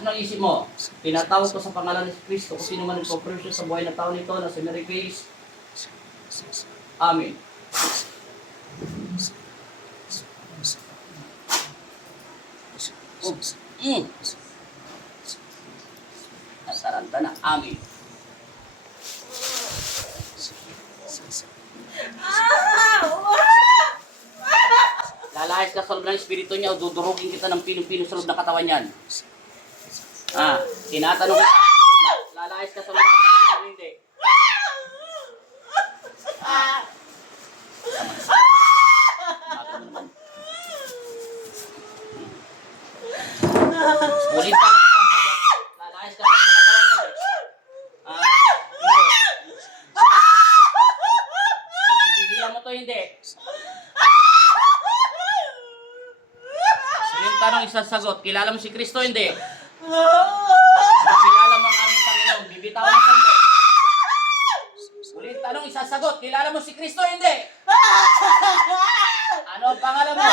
pasok ng isip mo. Pinatawag ko sa pangalan ni Kristo kung sino man nagpo-pressure sa buhay na tao nito na si Mary Grace. Amen. Nasaranta na. Amen. Lalayas ka sa loob ng espiritu niya o dudurugin kita ng pino-pino sa loob ng katawan niyan. Tinatanong kita. Lalayas ka sa loob ng katawan niya o hindi? Ulit pa rin isang sagot. Lalayas ka sa loob ng katawan niya. Hindi mo to hindi. Yung tanong isasagot, kilala mo si Kristo hindi? Kilala mo ang aming Panginoon, bibitaw mo sa hindi? Ulit tanong isasagot, kilala mo si Kristo hindi? Ano ang pangalan mo?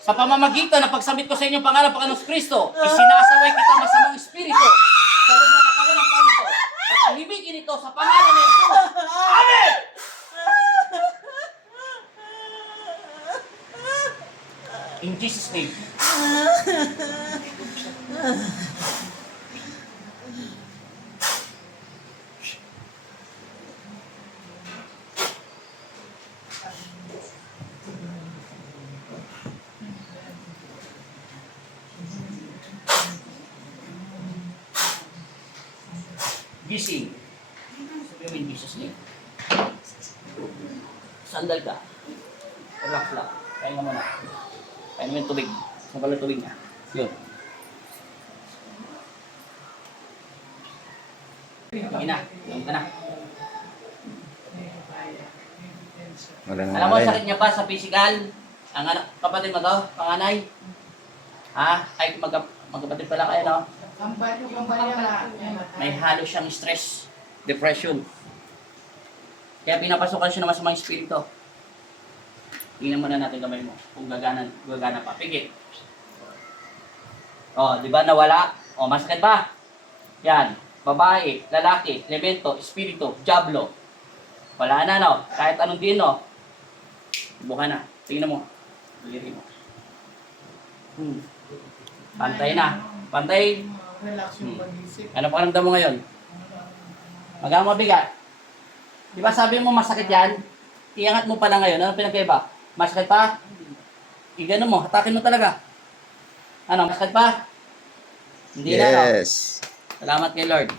Sa pamamagitan ng pagsabit ko sa inyong pangalan, Panginoon Kristo, isinasaway kita masamang espiritu sa loob ng katawan ng tao nito. At tahimigin ito sa pangalan ng Jesus. Amen! In Jesus' name. Gising. Sabi mo in Jesus' name. Sandal ka. Relax lang. Kaya nga muna. Kaya naman yung tubig. Sabal na tubig niya. Yun. Tingin na. Tingin ka na. Alam mo, sakit niya pa sa physical? Ang anak, kapatid mo to? Panganay? Ay, magkapatid pala kayo, no? May halo siyang stress, depression. Kaya pinapasokan siya ng masamang espiritu. Tingnan muna natin kamay mo kung gagana pa. Pigit. Di ba nawala? Masakit ba? Yan. Babae, lalaki, elemento, espiritu, diablo. Wala na, no? Kahit anong din, no? Buka na. Tingnan mo. Liri mo. Pantay na. Pantay. Relax yung pag-isip. Ano pakiramdam mo ngayon? Magang mabigat. Di ba sabi mo masakit yan? Iangat mo pala ngayon. Ano pinagkaiba? Masakit pa? Igano mo. Hatakin mo talaga. Ano? Masakit pa? Hindi na, no? Yes. Salamat kay Lord.